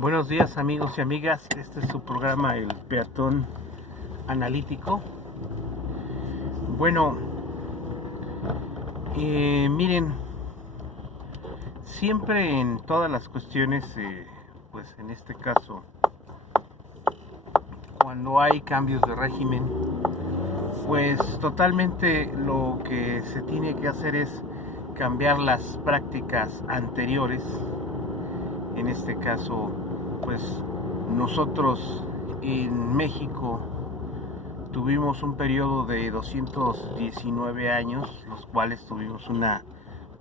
Buenos días amigos y amigas, este es su programa El Peatón Analítico. Bueno, miren, siempre en todas las cuestiones, pues en este caso, cuando hay cambios de régimen, pues totalmente lo que se tiene que hacer es cambiar las prácticas anteriores. En este caso, pues nosotros en México tuvimos un periodo de 219 años, los cuales tuvimos una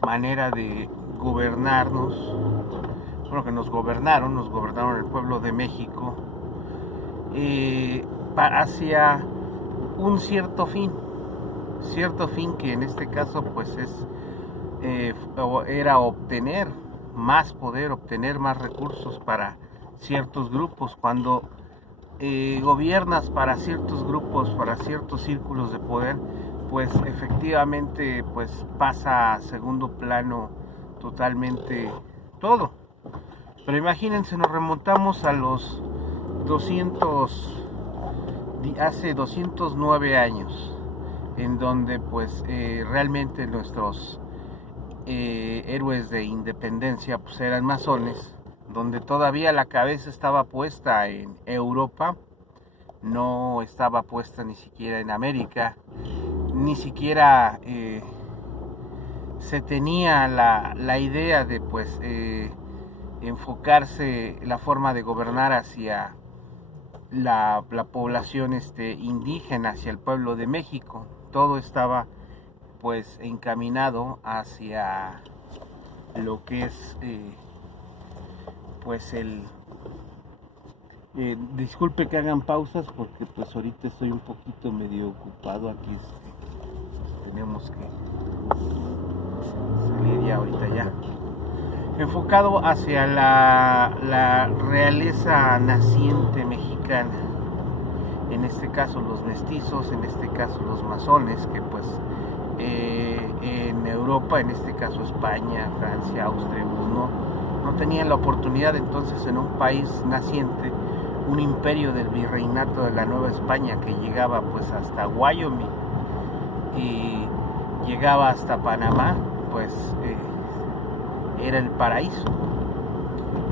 manera de gobernarnos, bueno, que nos gobernaron el pueblo de México, hacia un cierto fin que en este caso pues era obtener más poder, obtener más recursos para ciertos grupos. Cuando gobiernas para ciertos grupos, para ciertos círculos de poder, pues efectivamente pues pasa a segundo plano totalmente todo. Pero imagínense, nos remontamos a los hace 209 años, en donde pues realmente nuestros héroes de independencia pues eran masones, donde todavía la cabeza estaba puesta en Europa, no estaba puesta ni siquiera en América, ni siquiera se tenía la idea de pues enfocarse la forma de gobernar hacia la población indígena, hacia el pueblo de México. Todo estaba pues encaminado hacia lo que es pues disculpe que hagan pausas porque pues ahorita estoy un poquito medio ocupado aquí, tenemos que salir ya ahorita ya, enfocado hacia la realeza naciente mexicana, en este caso los mestizos, en este caso los masones, que pues en Europa, en este caso España, Francia, Austria, pues no tenían la oportunidad. Entonces, en un país naciente, un imperio del virreinato de la Nueva España que llegaba pues hasta Wyoming y llegaba hasta Panamá, pues era el paraíso.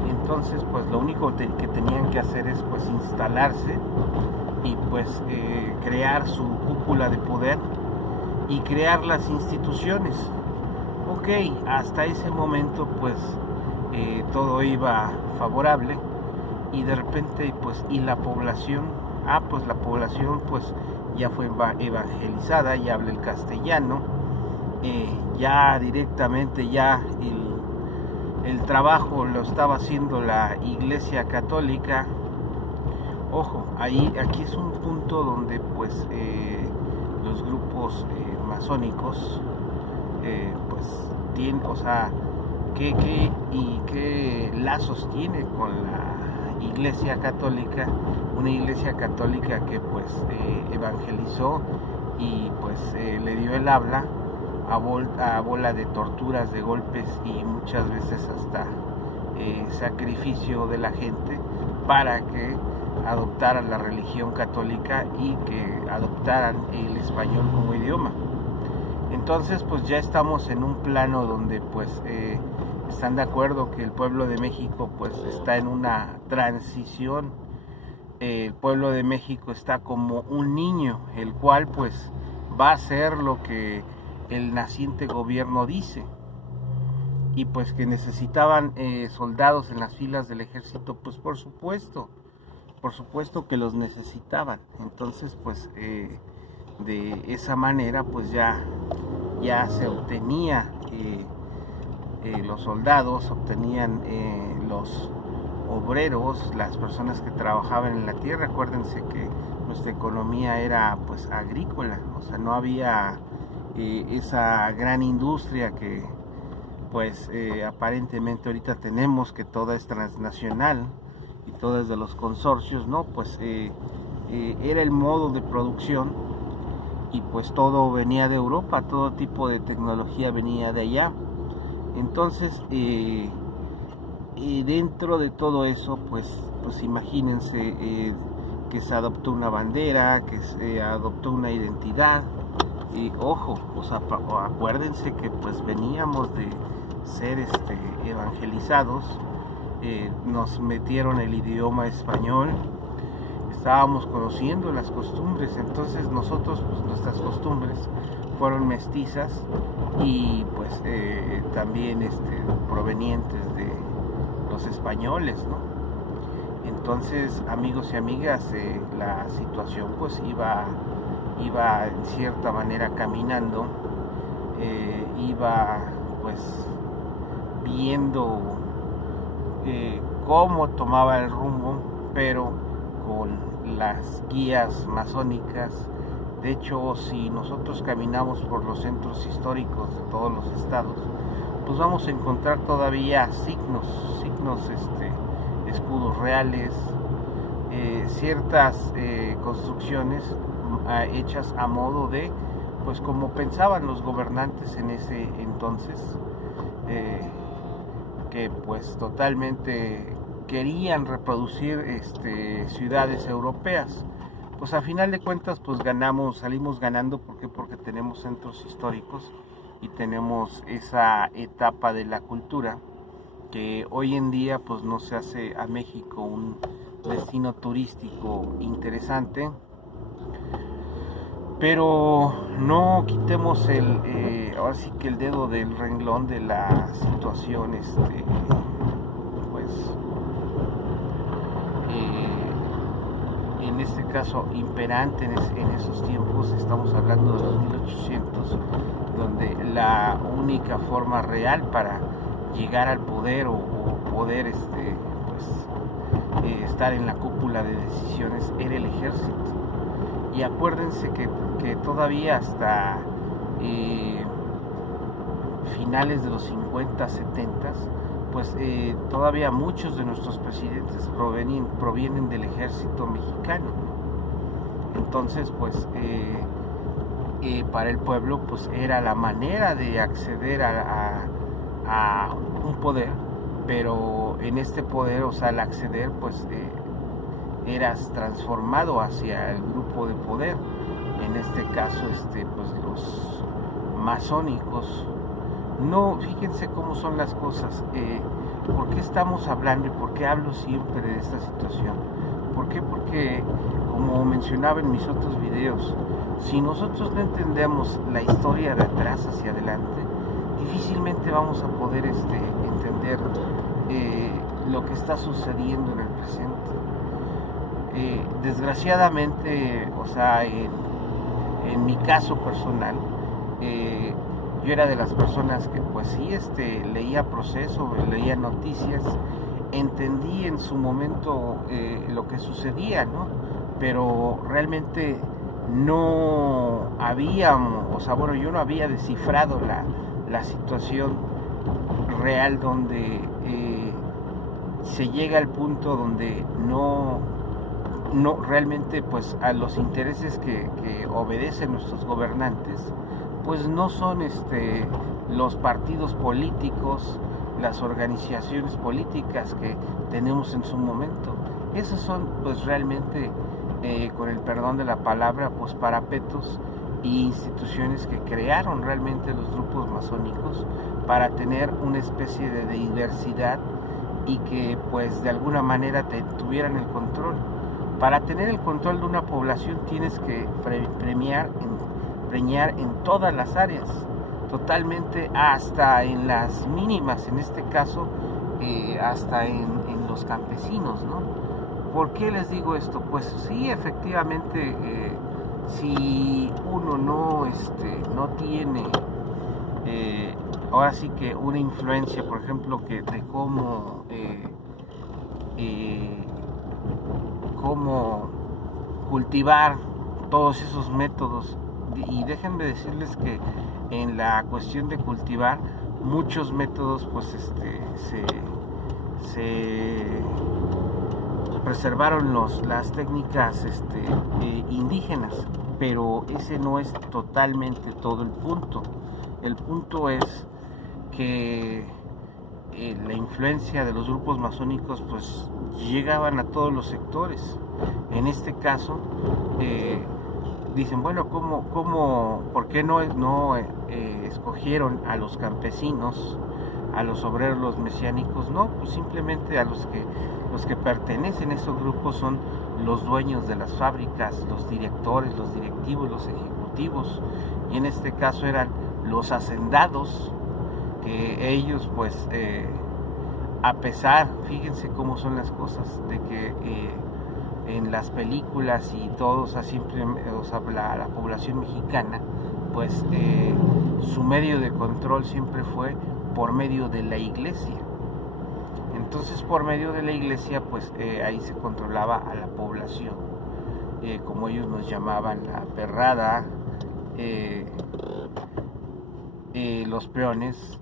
Entonces pues lo único que tenían que hacer es pues instalarse y pues crear su cúpula de poder y crear las instituciones. Ok, hasta ese momento pues todo iba favorable, y de repente pues la población pues ya fue evangelizada, ya habla el castellano, ya directamente ya el trabajo lo estaba haciendo la Iglesia Católica. Ojo, aquí es un punto donde pues los grupos masónicos pues tienen, o sea, qué lazos tiene con la Iglesia Católica, una Iglesia Católica que pues evangelizó y pues le dio el habla a bola de torturas, de golpes y muchas veces hasta sacrificio de la gente para que adoptaran la religión católica y que adoptaran el español como idioma. Entonces pues ya estamos en un plano donde pues están de acuerdo que el pueblo de México pues está en una transición. El pueblo de México está como un niño, el cual pues va a hacer lo que el naciente gobierno dice, y pues que necesitaban soldados en las filas del ejército, pues por supuesto que los necesitaban. Entonces pues de esa manera pues ya se obtenía los soldados, obtenían los obreros, las personas que trabajaban en la tierra. Acuérdense que nuestra economía era pues agrícola, o sea, no había esa gran industria que pues aparentemente ahorita tenemos, que toda es transnacional y toda es de los consorcios, ¿no? Pues era el modo de producción, y pues todo venía de Europa, todo tipo de tecnología venía de allá. Entonces dentro de todo eso, pues imagínense que se adoptó una bandera, que se adoptó una identidad. Y ojo, o sea, acuérdense que pues veníamos de ser evangelizados, nos metieron el idioma español, estábamos conociendo las costumbres, entonces nosotros, pues nuestras costumbres fueron mestizas y pues también provenientes de los españoles, ¿no? Entonces, amigos y amigas, la situación pues iba en cierta manera caminando, iba pues viendo cómo tomaba el rumbo, pero con las guías masónicas. De hecho, si nosotros caminamos por los centros históricos de todos los estados, pues vamos a encontrar todavía signos, escudos reales, ciertas construcciones hechas a modo de, pues como pensaban los gobernantes en ese entonces, que pues totalmente querían reproducir ciudades europeas. Pues a final de cuentas pues salimos ganando. ¿Por qué? Porque tenemos centros históricos y tenemos esa etapa de la cultura que hoy en día pues no se hace a México un destino turístico interesante, pero no quitemos ahora sí que el dedo del renglón de la situación en este caso imperante en esos tiempos. Estamos hablando de los 1800, donde la única forma real para llegar al poder o poder estar en la cúpula de decisiones era el ejército. Y acuérdense que todavía hasta finales de los 50, 70, pues todavía muchos de nuestros presidentes provienen del ejército mexicano. Entonces, pues para el pueblo pues era la manera de acceder a un poder, pero en este poder, o sea, al acceder, pues eras transformado hacia el grupo de poder. En este caso, pues los masónicos. No, fíjense cómo son las cosas. ¿Por qué estamos hablando y por qué hablo siempre de esta situación? ¿Por qué? Porque, como mencionaba en mis otros videos, si nosotros no entendemos la historia de atrás hacia adelante, difícilmente vamos a poder entender lo que está sucediendo en el presente. Desgraciadamente, o sea, en mi caso personal, yo era de las personas que pues sí leía Proceso, leía noticias, entendí en su momento lo que sucedía, ¿no? Pero realmente no yo no había descifrado la situación real donde se llega al punto donde no realmente pues a los intereses que obedecen nuestros gobernantes pues no son los partidos políticos, las organizaciones políticas que tenemos en su momento. Esos son pues realmente con el perdón de la palabra pues parapetos y instituciones que crearon realmente los grupos masónicos para tener una especie de diversidad y que pues de alguna manera tuvieran el control. Para tener el control de una población tienes que preñar en todas las áreas, totalmente, hasta en las mínimas, en este caso hasta en los campesinos, ¿no? ¿Por qué les digo esto? Pues sí, efectivamente, si uno no tiene ahora sí que una influencia, por ejemplo, de cómo cultivar todos esos métodos. Y déjenme decirles que en la cuestión de cultivar, muchos métodos pues se preservaron las técnicas indígenas, pero ese no es totalmente todo el punto. El punto es que la influencia de los grupos masónicos pues llegaban a todos los sectores. En este caso dicen, bueno, ¿por qué no escogieron a los campesinos, a los obreros, los mesiánicos? No, pues simplemente a los que pertenecen a esos grupos son los dueños de las fábricas, los directores, los directivos, los ejecutivos, y en este caso eran los hacendados, que ellos pues a pesar, fíjense cómo son las cosas, de que en las películas y todo, siempre, la población mexicana, pues su medio de control siempre fue por medio de la iglesia. Entonces, por medio de la iglesia, pues ahí se controlaba a la población, como ellos nos llamaban, la perrada, los peones,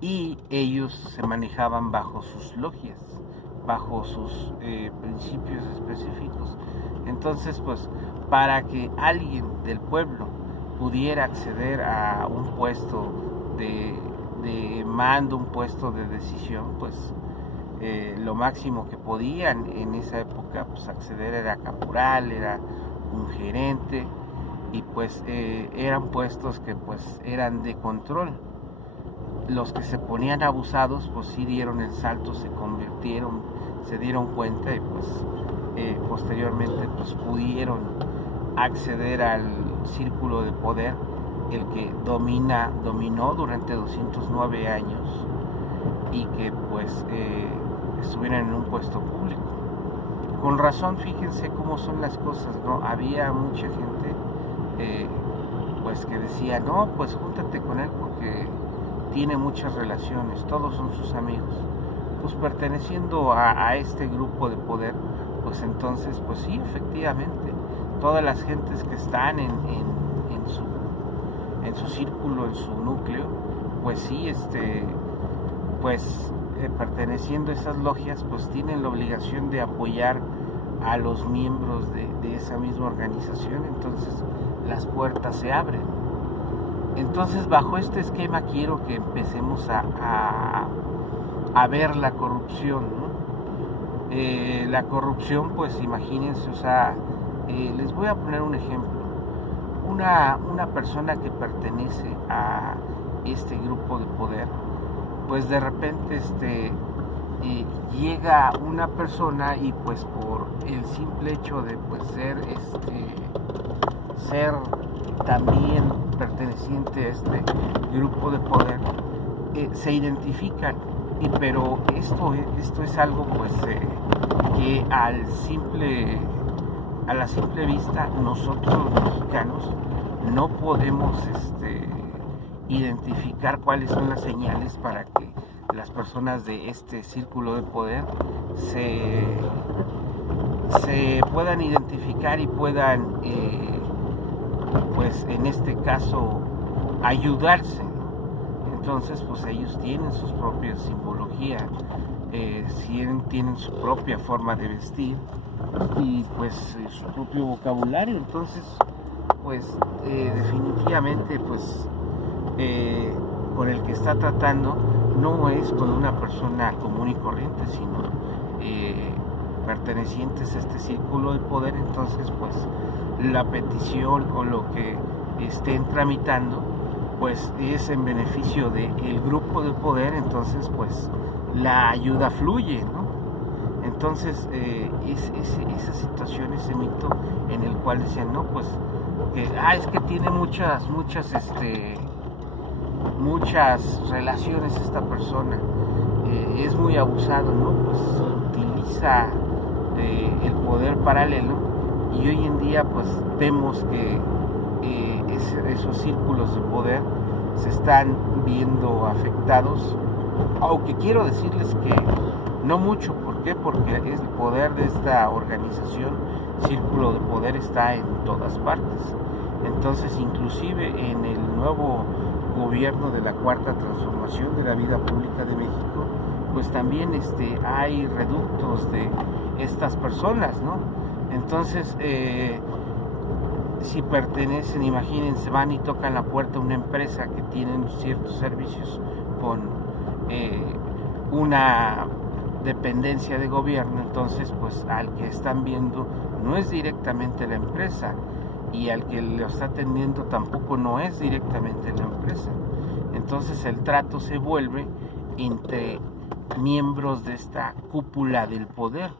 y ellos se manejaban bajo sus logias, bajo sus principios específicos. Entonces, pues, para que alguien del pueblo pudiera acceder a un puesto de mando, un puesto de decisión, pues lo máximo que podían en esa época pues acceder era caporal, era un gerente, y pues eran puestos que pues eran de control. Los que se ponían abusados pues sí dieron el salto, se convirtieron, se dieron cuenta, y pues posteriormente pues pudieron acceder al círculo de poder, el que dominó durante 209 años, y que pues estuvieran en un puesto público. Con razón, fíjense cómo son las cosas, ¿no? Había mucha gente pues que decía, no, pues júntate con él porque tiene muchas relaciones, todos son sus amigos. Pues perteneciendo a este grupo de poder, pues entonces, pues sí, efectivamente, todas las gentes que están en su círculo, en su núcleo, pues sí, perteneciendo a esas logias, pues tienen la obligación de apoyar a los miembros de esa misma organización. Entonces las puertas se abren. Entonces, bajo este esquema quiero que empecemos a ver la corrupción, ¿no? La corrupción, pues imagínense, les voy a poner un ejemplo. Una persona que pertenece a este grupo de poder, pues de repente llega una persona, y pues por el simple hecho de pues ser también perteneciente a este grupo de poder, se identifican, pero esto es algo pues que a la simple vista nosotros los mexicanos no podemos identificar cuáles son las señales para que las personas de este círculo de poder se puedan identificar y puedan pues en este caso ayudarse, ¿no? Entonces pues ellos tienen sus propias simbologías, tienen su propia forma de vestir y pues su propio vocabulario. Entonces pues definitivamente pues con el que está tratando no es con una persona común y corriente, sino pertenecientes a este círculo de poder. Entonces pues la petición o lo que estén tramitando pues es en beneficio del grupo de poder. Entonces pues la ayuda fluye, ¿no? Entonces esa situación, ese mito en el cual decían, no, pues que es que tiene muchas relaciones esta persona, es muy abusado, ¿no? Pues utiliza el poder paralelo, y hoy en día pues vemos que esos círculos de poder se están viendo afectados, aunque quiero decirles que no mucho. ¿Por qué? Porque el poder de esta organización, círculo de poder, está en todas partes. Entonces, inclusive en el nuevo gobierno de la Cuarta Transformación de la vida pública de México, pues también hay reductos de estas personas, ¿no? Entonces, si pertenecen, imagínense, van y tocan la puerta a una empresa que tienen ciertos servicios con una dependencia de gobierno, entonces pues al que están viendo no es directamente la empresa, y al que lo está atendiendo tampoco no es directamente la empresa. Entonces el trato se vuelve entre miembros de esta cúpula del poder.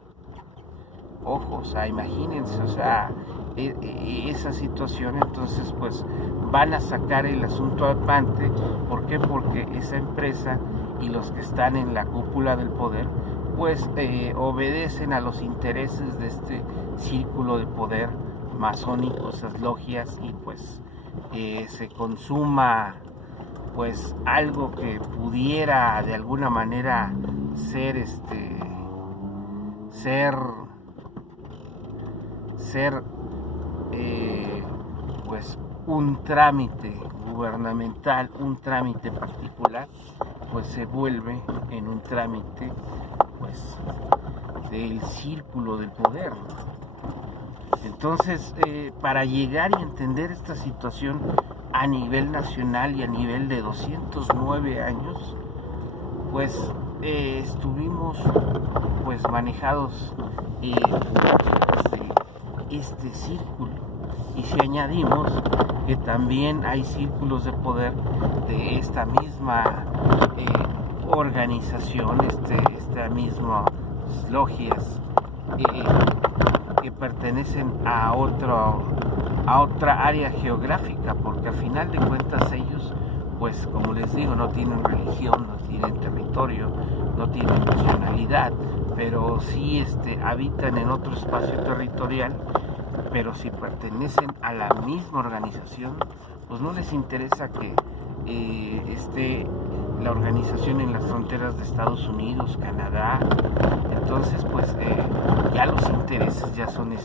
Ojo, o sea, imagínense, o sea, esa situación. Entonces pues van a sacar el asunto avante. ¿Por qué? Porque esa empresa y los que están en la cúpula del poder pues obedecen a los intereses de este círculo de poder masónico, esas logias, y pues se consuma pues algo que pudiera de alguna manera ser pues un trámite gubernamental, un trámite particular, pues se vuelve en un trámite pues del círculo del poder. Entonces, para llegar y entender esta situación a nivel nacional y a nivel de 209 años, pues estuvimos pues manejados este círculo. Y si añadimos que también hay círculos de poder de esta misma organización, esta misma logias que pertenecen a otra área geográfica, porque al final de cuentas ellos, pues como les digo, no tienen religión, no tienen territorio, no tienen nacionalidad, pero sí habitan en otro espacio territorial. Pero si pertenecen a la misma organización, pues no les interesa que esté la organización en las fronteras de Estados Unidos, Canadá. Entonces pues ya los intereses ya son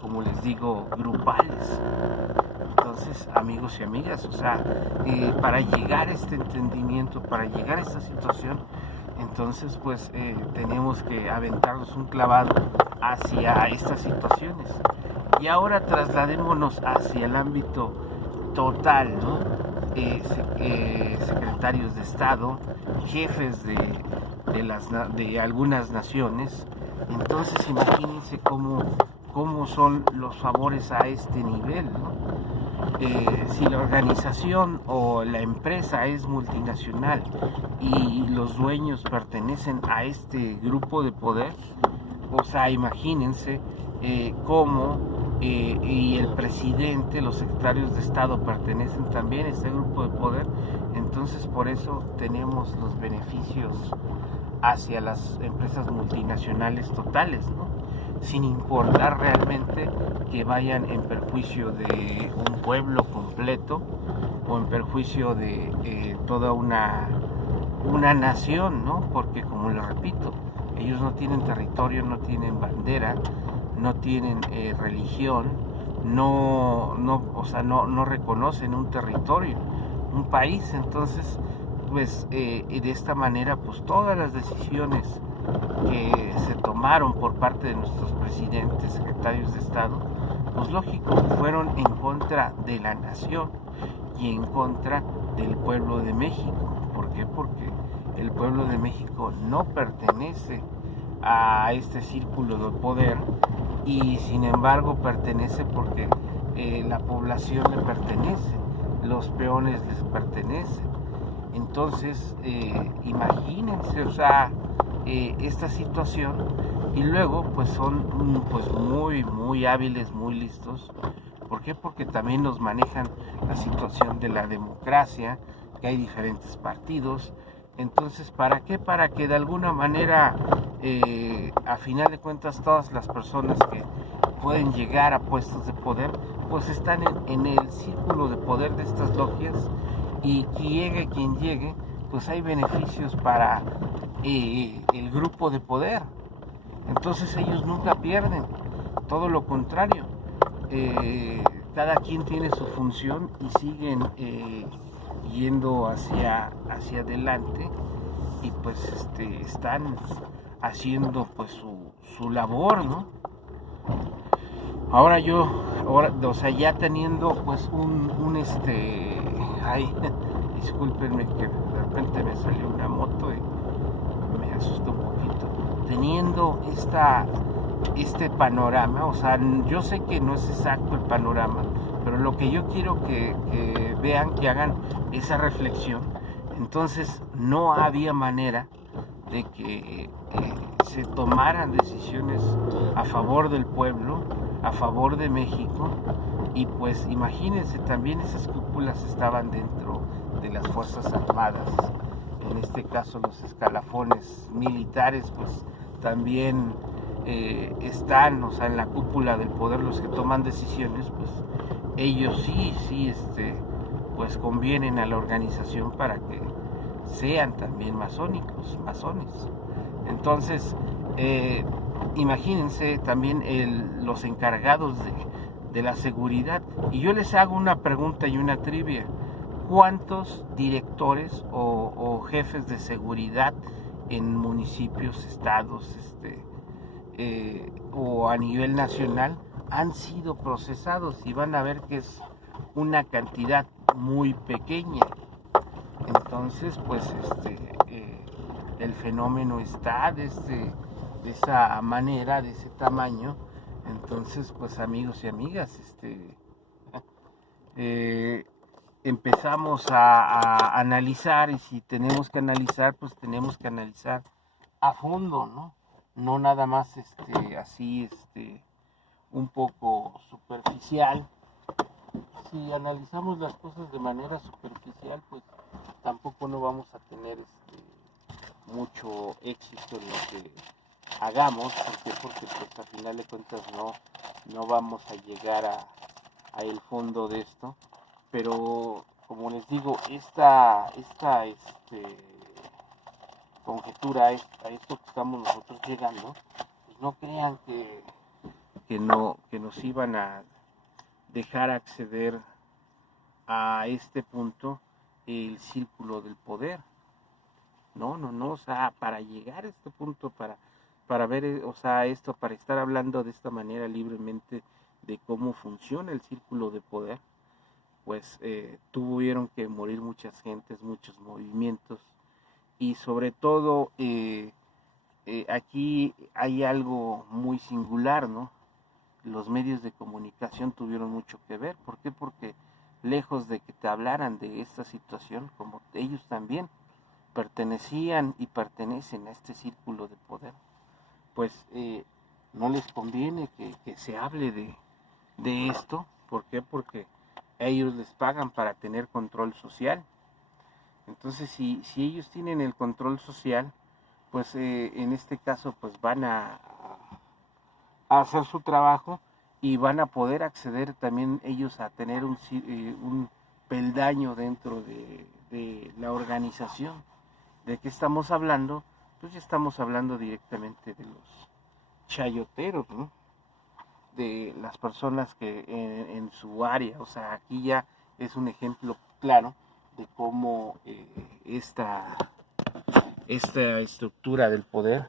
como les digo, grupales. Entonces, amigos y amigas, o sea, para llegar a este entendimiento, para llegar a esta situación, entonces pues tenemos que aventarnos un clavado hacia estas situaciones. Y ahora trasladémonos hacia el ámbito total, ¿no? Secretarios de Estado, jefes de algunas naciones. Entonces imagínense cómo son los favores a este nivel, ¿no? Si la organización o la empresa es multinacional y los dueños pertenecen a este grupo de poder, o sea, imagínense cómo y el presidente, los secretarios de Estado pertenecen también a este grupo de poder. Entonces por eso tenemos los beneficios hacia las empresas multinacionales totales, ¿no? Sin importar realmente que vayan en perjuicio de un pueblo completo o en perjuicio de toda una nación, ¿no? Porque como les repito, ellos no tienen territorio, no tienen bandera, no tienen religión, no reconocen un territorio, un país. Entonces pues de esta manera pues todas las decisiones que se tomaron por parte de nuestros presidentes, secretarios de Estado, pues lógico, fueron en contra de la nación y en contra del pueblo de México. ¿Por qué? Porque el pueblo de México no pertenece a este círculo de poder, y sin embargo pertenece porque la población le pertenece, los peones les pertenecen. Entonces imagínense, o sea, esta situación. Y luego pues son pues muy hábiles, muy listos. ¿Por qué? Porque también nos manejan la situación de la democracia, que hay diferentes partidos. Entonces, ¿para qué? Para que de alguna manera a final de cuentas todas las personas que pueden llegar a puestos de poder pues están en el círculo de poder de estas logias, y que llegue quien llegue, pues hay beneficios para el grupo de poder. Entonces ellos nunca pierden, todo lo contrario, cada quien tiene su función y siguen yendo hacia adelante, y pues están haciendo pues su labor, ¿no? Ahora o sea, ya teniendo pues ay, discúlpenme que de repente me salió una moto y asusta un poquito. Teniendo este panorama, o sea, yo sé que no es exacto el panorama, pero lo que yo quiero que vean, que hagan esa reflexión. Entonces no había manera de que se tomaran decisiones a favor del pueblo, a favor de México, y pues imagínense, también esas cúpulas estaban dentro de las Fuerzas Armadas, en este caso los escalafones militares, pues también están, o sea, en la cúpula del poder, los que toman decisiones, pues ellos sí, pues convienen a la organización para que sean también masones. Entonces, imagínense también los encargados de la seguridad. Y yo les hago una pregunta y una trivia. ¿Cuántos directores o jefes de seguridad en municipios, estados, o a nivel nacional han sido procesados? Y van a ver que es una cantidad muy pequeña. Entonces, pues el fenómeno está de esa manera, de ese tamaño. Entonces, pues amigos y amigas, empezamos a analizar, y si tenemos que analizar, pues tenemos que analizar a fondo, ¿no? No nada más así un poco superficial. Si analizamos las cosas de manera superficial, pues tampoco no vamos a tener mucho éxito en lo que hagamos. Porque pues a final de cuentas no vamos a llegar a el fondo de esto. Pero como les digo, esta conjetura, a esto que estamos nosotros llegando, pues no crean que nos iban a dejar acceder a este punto el círculo del poder. No, o sea, para llegar a este punto, para ver, o sea, esto, para estar hablando de esta manera libremente de cómo funciona el círculo de poder, pues tuvieron que morir muchas gentes, muchos movimientos, y sobre todo aquí hay algo muy singular, ¿no? Los medios de comunicación tuvieron mucho que ver. ¿Por qué? Porque lejos de que te hablaran de esta situación, como ellos también pertenecían y pertenecen a este círculo de poder, pues no les conviene que se hable de esto. ¿Por qué? Porque ellos les pagan para tener control social. Entonces, si ellos tienen el control social, pues en este caso pues van a hacer su trabajo, y van a poder acceder también ellos a tener un peldaño dentro de la organización. ¿De qué estamos hablando? Pues ya estamos hablando directamente de los chayoteros, ¿no? De las personas que en su área, o sea, aquí ya es un ejemplo claro de cómo esta estructura del poder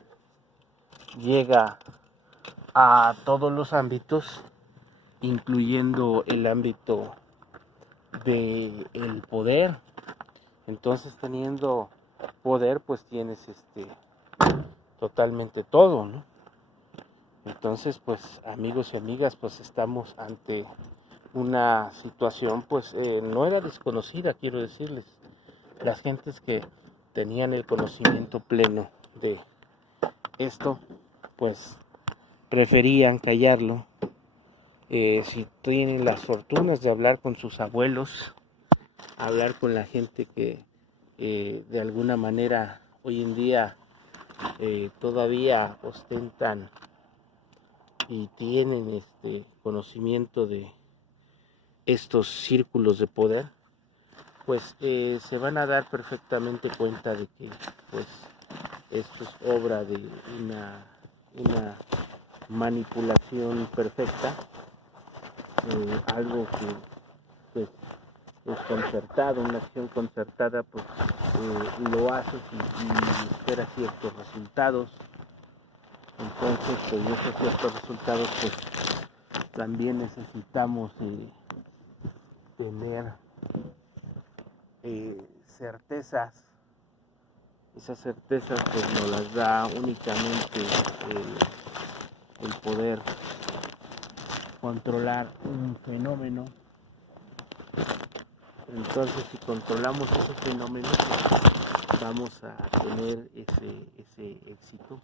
llega a todos los ámbitos, incluyendo el ámbito del poder. Entonces, teniendo poder, pues tienes totalmente todo, ¿no? Entonces, pues amigos y amigas, pues estamos ante una situación, pues no era desconocida, quiero decirles. Las gentes que tenían el conocimiento pleno de esto, pues preferían callarlo. Si tienen las fortunas de hablar con sus abuelos, hablar con la gente que de alguna manera hoy en día todavía ostentan y tienen conocimiento de estos círculos de poder, pues se van a dar perfectamente cuenta de que pues esto es obra de una manipulación perfecta, algo que pues es concertado, una acción concertada, pues lo haces y espera ciertos resultados. Entonces, pues esos ciertos resultados, pues también necesitamos tener certezas Esas certezas pues nos las da únicamente el poder controlar un fenómeno. Entonces, si controlamos ese fenómeno, vamos a tener ese éxito.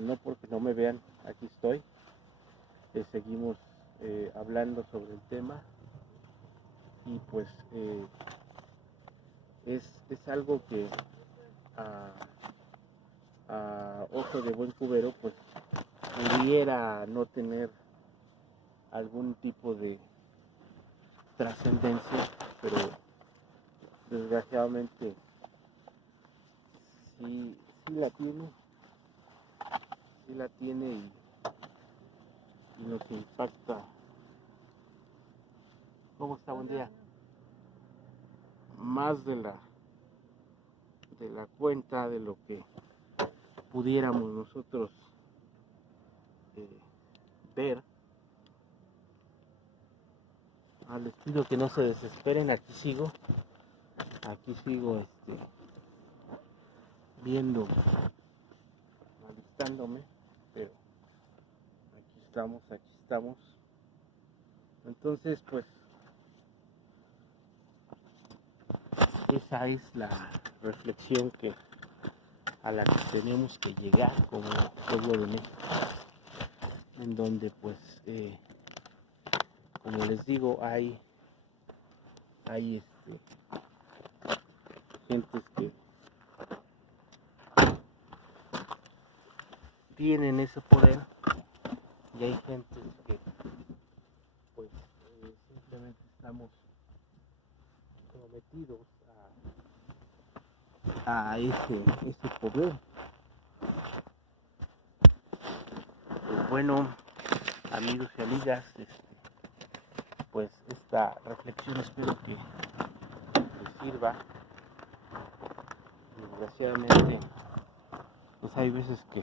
No porque no me vean, aquí estoy. Seguimos hablando sobre el tema y pues es algo que a ojo de buen cubero pues pudiera no tener algún tipo de trascendencia, pero desgraciadamente sí la tiene y nos impacta. ¿Cómo está? Buen día. Más de la cuenta de lo que pudiéramos nosotros ver. Les pido que no se desesperen, aquí sigo viendo, alistándome, pero aquí estamos. Entonces pues esa es la reflexión a la que tenemos que llegar como pueblo de México, en donde pues como les digo, hay gentes que tienen ese poder y hay gentes que pues simplemente estamos sometidos a ese poder. Pues bueno, amigos y amigas, pues esta reflexión espero que les sirva. Desgraciadamente pues hay veces que